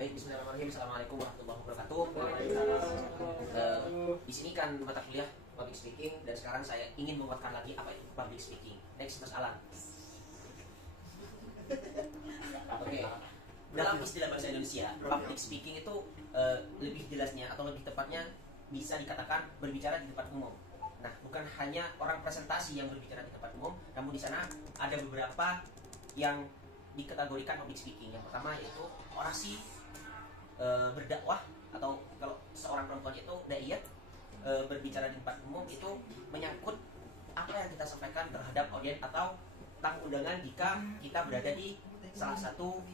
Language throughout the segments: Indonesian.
Baik, bismillahirrahmanirrahim. Assalamualaikum warahmatullahi wabarakatuh. Di sini kan mata kuliah public speaking, dan sekarang saya ingin menguatkan lagi apa itu public speaking. Next, Mas Alan. Oke. Dalam istilah bahasa Indonesia, public speaking itu lebih jelasnya atau lebih tepatnya bisa dikatakan berbicara di tempat umum. Nah, bukan hanya orang presentasi yang berbicara di tempat umum, namun di sana ada beberapa yang dikategorikan public speaking. Yang pertama yaitu orasi, berdakwah, atau kalau seorang perempuan itu daiyah, berbicara di tempat umum itu menyangkut apa yang kita sampaikan terhadap audiens atau tamu undangan jika kita berada di salah satu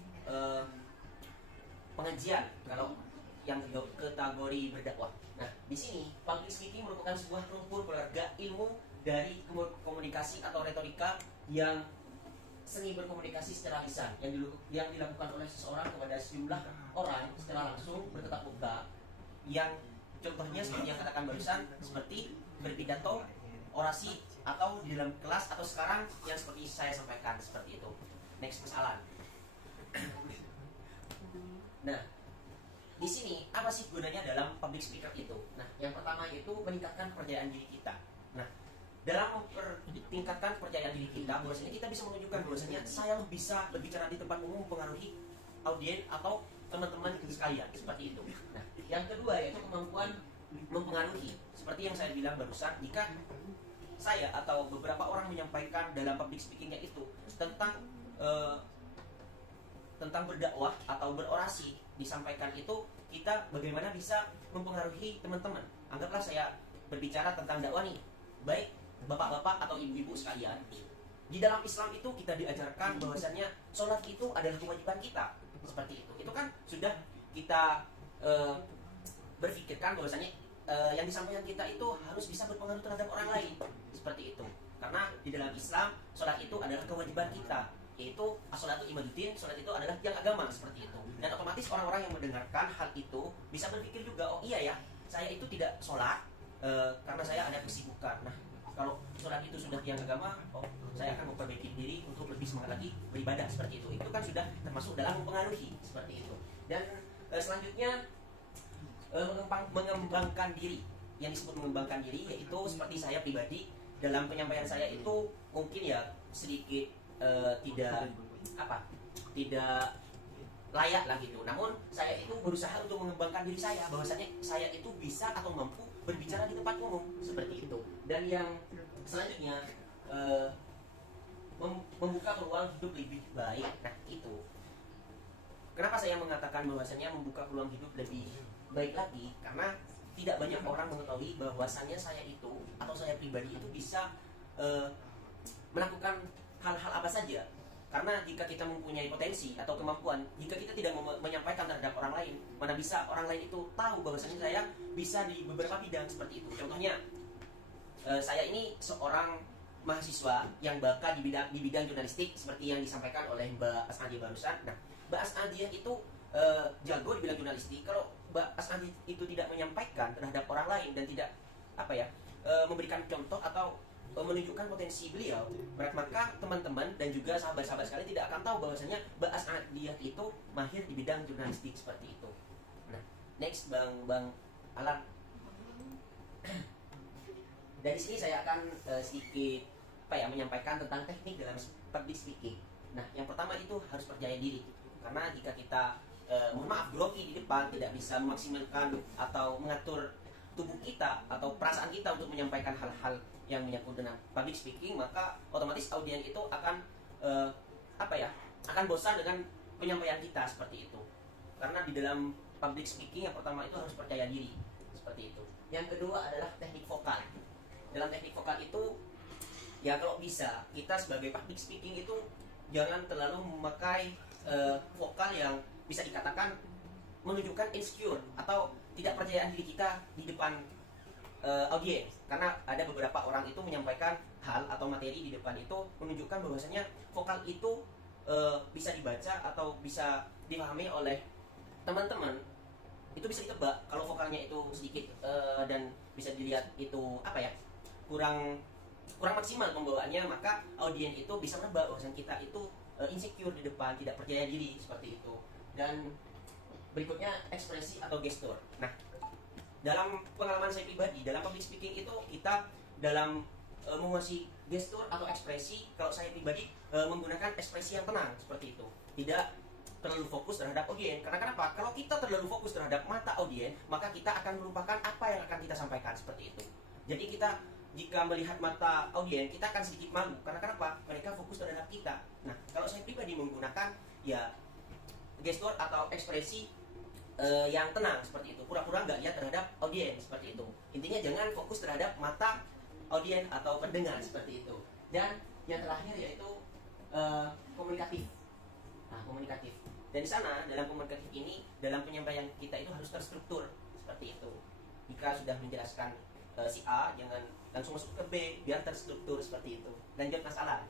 pengajian kalau yang kategori berdakwah. Nah, di sini public speaking merupakan sebuah rumpun keluarga ilmu dari komunikasi atau retorika yang seni berkomunikasi secara lisan yang dilakukan oleh seseorang kepada sejumlah orang secara langsung bertatap muka, yang contohnya seperti yang katakan barusan, seperti berpidato, orasi, atau di dalam kelas, atau sekarang yang seperti saya sampaikan seperti itu. Next, Mas Alan. Nah, di sini apa sih gunanya dalam public speaker itu? Nah, yang pertama yaitu meningkatkan kepercayaan diri kita. Nah, dalam mempertingkatkan kepercayaan diri kita, bahwasanya kita bisa menunjukkan bahwasanya saya bisa berbicara di tempat umum mempengaruhi audiens atau teman-teman sekalian, seperti itu. Nah, yang kedua yaitu kemampuan mempengaruhi. Seperti yang saya bilang barusan, jika saya atau beberapa orang menyampaikan dalam public speakingnya itu tentang berdakwah atau berorasi, disampaikan itu kita bagaimana bisa mempengaruhi teman-teman. Anggaplah saya berbicara tentang dakwah nih, baik bapak-bapak atau ibu-ibu sekalian, di dalam Islam itu kita diajarkan bahwasannya sholat itu adalah kewajiban kita, seperti itu. Itu kan sudah kita berpikirkan bahwasannya yang disampaikan kita itu harus bisa berpengaruh terhadap orang lain, seperti itu. Karena di dalam Islam sholat itu adalah kewajiban kita, yaitu as-sholatu imaduddin, sholat itu adalah tiang agama, seperti itu. Dan otomatis orang-orang yang mendengarkan hal itu bisa berpikir juga, oh iya ya, saya itu tidak sholat karena saya ada kesibukan. Nah, kalau sholat itu sudah tiang agama, oh saya akan memperbaiki diri untuk lebih semangat lagi beribadah, seperti itu. Itu kan sudah termasuk dalam mempengaruhi, seperti itu. Dan selanjutnya mengembangkan diri. Yang disebut mengembangkan diri yaitu seperti saya pribadi, dalam penyampaian saya itu mungkin ya sedikit tidak layak lah gitu. Namun saya itu berusaha untuk mengembangkan diri saya, bahwasanya saya itu bisa atau mampu berbicara di tempat umum, seperti itu. Dan yang selanjutnya membuka peluang hidup lebih baik. Nah, itu kenapa saya mengatakan bahwasanya membuka peluang hidup lebih baik lagi, karena tidak banyak orang mengetahui bahwasanya saya itu atau saya pribadi itu bisa melakukan hal-hal apa saja. Karena jika kita mempunyai potensi atau kemampuan, jika kita tidak menyampaikan terhadap orang lain, mana bisa orang lain itu tahu bahwasanya saya bisa di beberapa bidang, seperti itu. Contohnya, saya ini seorang mahasiswa yang bakat di bidang jurnalistik, seperti yang disampaikan oleh Mbak Asnadia barusan. Nah, Mbak Asnadia itu jago di bidang jurnalistik. Kalau Mbak Asnadia itu tidak menyampaikan terhadap orang lain dan tidak memberikan contoh atau menunjukkan potensi beliau, maka teman-teman dan juga sahabat-sahabat sekalian tidak akan tahu bahwasanya Mbak Asnadia itu mahir di bidang jurnalistik, seperti itu. Nah, next Bang Alan. Dari sini saya akan sedikit menyampaikan tentang teknik dalam public speaking. Nah, yang pertama itu harus percaya diri. Karena jika kita mohon maaf grogi di depan, tidak bisa memaksimalkan atau mengatur tubuh kita atau perasaan kita untuk menyampaikan hal-hal yang menyangkut dengan public speaking, maka otomatis audiens itu akan akan bosan dengan penyampaian kita, seperti itu. Karena di dalam public speaking yang pertama itu harus percaya diri, seperti itu. Yang kedua adalah teknik vokal. Dalam teknik vokal itu ya, kalau bisa kita sebagai public speaking itu jangan terlalu memakai vokal yang bisa dikatakan menunjukkan insecure atau tidak percayaan diri kita di depan audiens. Karena ada beberapa orang itu menyampaikan hal atau materi di depan itu menunjukkan bahwasanya vokal itu bisa dibaca atau bisa dipahami oleh teman-teman. Itu bisa ditebak kalau vokalnya itu sedikit dan bisa dilihat itu kurang maksimal pembawaannya, maka audiens itu bisa menebak bahwasanya kita itu insecure di depan, tidak percaya diri, seperti itu. Dan berikutnya ekspresi atau gestur. Nah, dalam pengalaman saya pribadi, dalam public speaking itu kita dalam menguasai gestur atau ekspresi, kalau saya pribadi menggunakan ekspresi yang tenang seperti itu. Tidak terlalu fokus terhadap audiens. Karena kenapa? Kalau kita terlalu fokus terhadap mata audiens, maka kita akan melupakan apa yang akan kita sampaikan seperti itu. Jadi kita jika melihat mata audiens, kita akan sedikit malu. Karena kenapa? Mereka fokus terhadap kita. Nah, kalau saya pribadi menggunakan ya gestur atau ekspresi yang tenang seperti itu, pura-pura nggak lihat terhadap audiens seperti itu. Intinya jangan fokus terhadap mata audiens atau pendengar seperti itu. Dan yang terakhir yaitu komunikatif. Nah, komunikatif. Dan di sana dalam komunikatif ini, dalam penyampaian kita itu harus terstruktur seperti itu. Jika sudah menjelaskan si A, jangan langsung masuk ke B, biar terstruktur seperti itu. Lanjut masalah.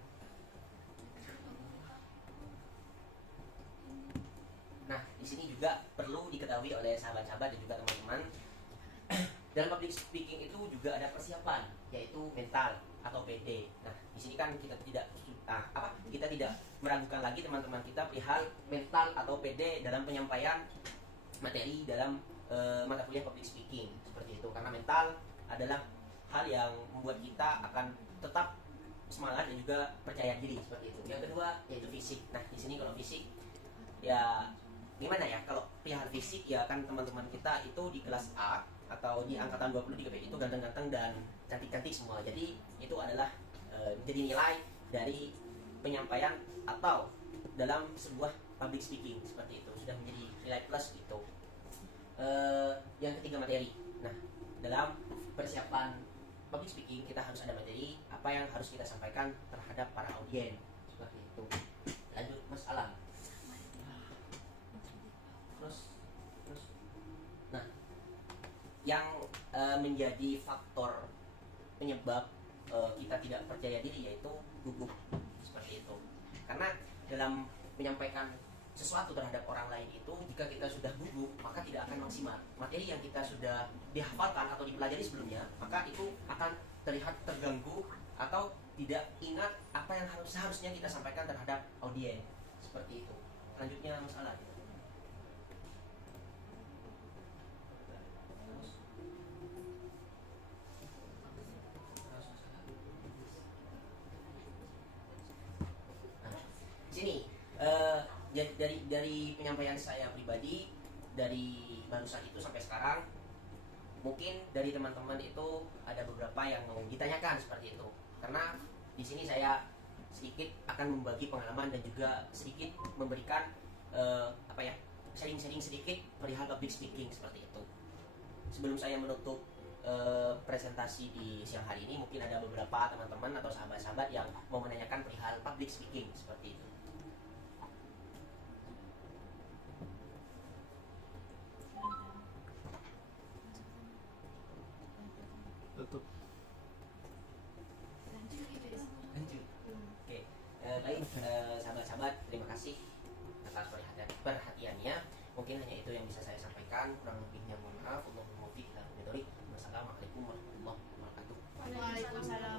Nah, di sini juga perlu diketahui oleh sahabat-sahabat dan juga teman-teman. Dalam public speaking itu juga ada persiapan, yaitu mental atau PD. Nah, di sini kan kita tidak meragukan lagi teman-teman kita perihal mental atau PD dalam penyampaian materi dalam mata kuliah public speaking seperti itu. Karena mental adalah hal yang membuat kita akan tetap semangat dan juga percaya diri seperti itu. Yang kedua yaitu fisik. Nah, di sini kalau fisik ya gimana ya, kalau perihal fisik ya kan teman-teman kita itu di kelas A atau di angkatan 20 di KPI itu ganteng-ganteng dan cantik-cantik semua. Jadi itu adalah menjadi nilai dari penyampaian atau dalam sebuah public speaking seperti itu, sudah menjadi nilai plus gitu. Yang ketiga materi. Nah, dalam persiapan public speaking kita harus ada materi apa yang harus kita sampaikan terhadap para audiens seperti itu. Lanjut Mas Alam. Nah, yang menjadi faktor penyebab kita tidak percaya diri yaitu gugup seperti itu. Karena dalam menyampaikan sesuatu terhadap orang lain itu, jika kita sudah gugup maka tidak akan maksimal. Materi yang kita sudah dihafalkan atau dipelajari sebelumnya, maka itu akan terlihat terganggu atau tidak ingat apa yang seharusnya kita sampaikan terhadap audiens seperti itu. Selanjutnya masalah. Sini dari penyampaian saya pribadi dari barusan itu sampai sekarang, mungkin dari teman-teman itu ada beberapa yang mau ditanyakan seperti itu. Karena di sini saya sedikit akan membagi pengalaman dan juga sedikit memberikan sharing-sharing sedikit perihal public speaking seperti itu. Sebelum saya menutup presentasi di siang hari ini, mungkin ada beberapa teman-teman atau sahabat-sahabat yang mau menanyakan perihal public speaking seperti itu. Tutup. Lanjut. Oke. Baik, sahabat-sahabat, terima kasih atas perhatiannya. Mungkin hanya itu yang bisa saya sampaikan. Kurang lebihnya mohon maaf. Wassalamualaikum warahmatullahi wabarakatuh. Waalaikumsalam.